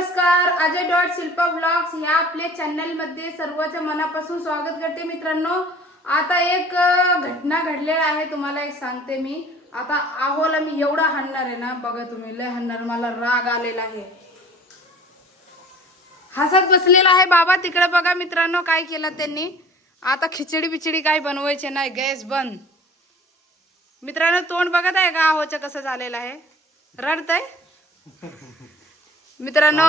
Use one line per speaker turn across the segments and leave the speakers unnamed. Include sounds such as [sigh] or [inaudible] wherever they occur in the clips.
नमस्कार Ajay dot Shilpa blogs ह्या आपल्या चॅनलमध्ये सर्वांच्या सर्वच्या मनापासून स्वागत करते मित्रांनो. आता एक घटना घडलेला आहे तुम्हाला एक सांगते मी. आता आहोला मी एवढा हाणणार आहे ना बघा तुम्ही लय हाणणार मला राग आलेला आहे. हसत बसलेला आहे बाबा तिकडे बघा मित्रांनो काय केलं त्यांनी. आता खिचडी बिचडी काय बनवायचे नाही गॅस बंद. मित्रांनो तोंड बघत आहे का आहोचं कसं झालेलं आहे? रडत आहे [laughs] मित्रांनो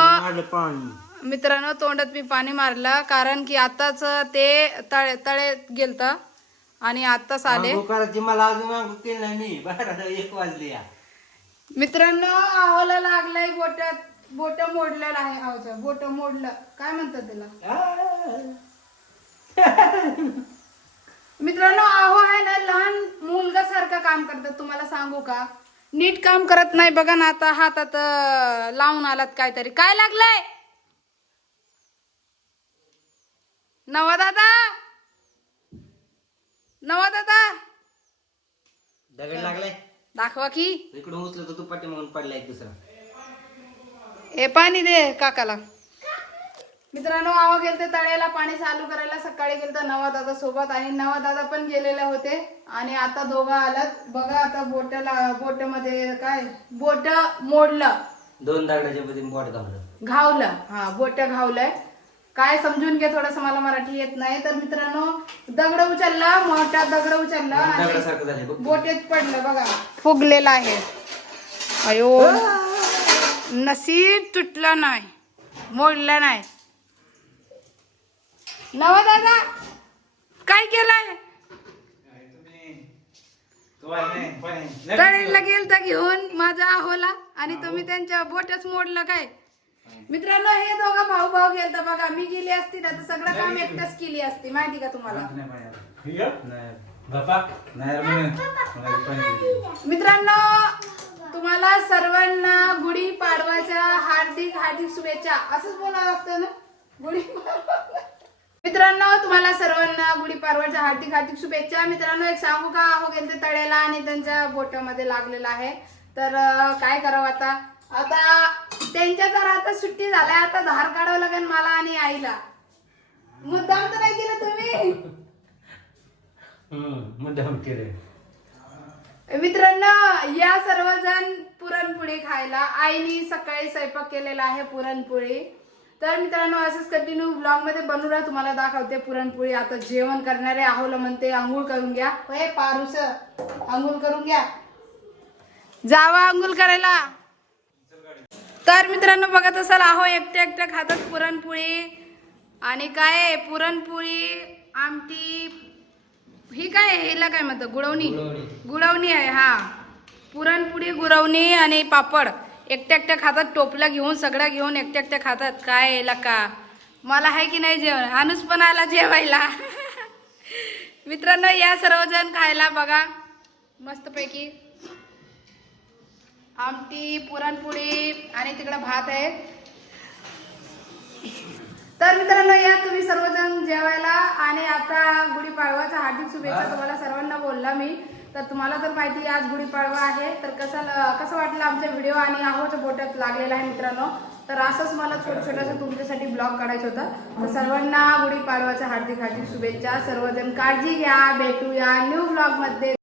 मित्रांनो तोंडात मी पाणी मारलं कारण की आताच ते तळे तळे गेलत आणि आताच आले.
मला अजून आंघोळ केली नाही मी. बारा एक वाजले या.
मित्रांनो आहोला लागलंय बोटात बोट मोडलेलं आहे आहोचं बोट मोडलं. काय म्हणतात त्याला? मित्रांनो आहो आहे ना लहान मुलगा सारखं काम करतात. तुम्हाला सांगू का? नीट काम करत नाही बघा ना आता हातात लावून आलात काहीतरी. काय लागलंय? नवा दादा? नवा दादा?
दगड लागलाय.
दाखवा की.
इकडून उचलं तर तू पाठी म्हणून पडलाय एक दुसरा.
हे पाणी दे काकाला. मित्रांनो आवा गेलते तळ्याला पाणी चालू करायला. सकाळी गेलते नवा दादा सोबत आणि नवा दादा पण गेलेले होते. आणि आता दोघं आलात. बघा आता बोटाला बोटमध्ये काय? बोट मोडलं.
दोन दगडाच्या मध्ये बोट घाललं
घावलं. हा बोट घावलंय. काय समजून घे थोडस मला मराठी येत नाही. तर मित्रांनो दगड उचलला मोठा दगड उचलला बोटेत पडलं बघा. फुगलेलं आहे. अयो. नसीब तुटलं नाही. मोडलं नाही. नवा दादा काय केलंय? तळेला गेलता घेऊन माझा आहोला आणि तुम्ही त्यांच्या बोटच मोडलं काय? मित्रांनो हे दोघं भाऊ भाऊ गेलता बघा. मी गेली असती ना तर सगळं काम एकटाच केली असती. माहिती का तुम्हाला? मित्रांनो तुम्हाला सर्वांना गुढी पाडवाच्या हार्दिक हार्दिक शुभेच्छा. असंच बोलावं लागतं ना? गुढी मित्रांनो तुम्हाला सर्वांना गुढी पाडवाच्या हार्दिक हार्दिक शुभेच्छा. मित्रांनो एक सांगू का? हो गेलते तळेला आणि त्यांच्या बोटामध्ये लागलेला आहे. तर काय करावं आता? आता त्यांच्या तर आता सुट्टी झाल्या. आता धार काढावं लागेल मला आणि आईला. मुद्दाम तर नाही केलं तुम्ही?
मुद्दाम केले
मित्रांनो या सर्वजण पुरणपोळी खायला. आईने सकाळी स्वयंपाक केलेला आहे पुरणपोळी. तर मित्रांनो असंच कंटिन्यू ब्लॉगमध्ये बनवून राहा. तुम्हाला दाखवते पुरणपोळी. आता जेवण करणारे आहोला म्हणते आंघोळ करून घ्या. होय पारूस. आंघोळ करून घ्या. जावा आंघोळ करायला. तर मित्रांनो बघत असाल आहो एकट्या एकट्या खातात पुरणपोळी. आणि काय? पुरणपोळी आमटी ही काय आहे? हिला काय म्हणतात? गुळवणी.
गुळवणी.
गुळवणी आहे हा. पुरणपोळी गुळवणी आणि पापड. एकट्या एकट्या खातात टोपल्या घेऊन सगळ्या घेऊन एकट्या एकट्या खातात. काय याला का मला आहे की नाही जेवण? अनुस पण आला जेवायला. [laughs] मित्रांनो या सर्वजण खायला बघा. मस्तपैकी. आमटी पुरणपोळी आणि तिकडं भात आहे. तर मित्रांनो या तुम्ही सर्वजण जेवायला. आणि आता गुढीपाडवाच्या हार्दिक शुभेच्छा तुम्हाला सर्वांना बोलला मी. तर तुम्हाला तर माहिती आज गुढीपाडवा आहे तर कसं कसं वाटलं आमचा व्हिडिओ आणि आहोच्या बोटात लागलेला आहे मित्रांनो? तर असंच मला छोटं छोटंसं तुमच्यासाठी ब्लॉग काढायचं होतं. तर सर्वांना गुढीपाडवाच्या हार्दिक हार्दिक शुभेच्छा. सर्वजण काळजी घ्या भेटूया न्यू ब्लॉगमध्ये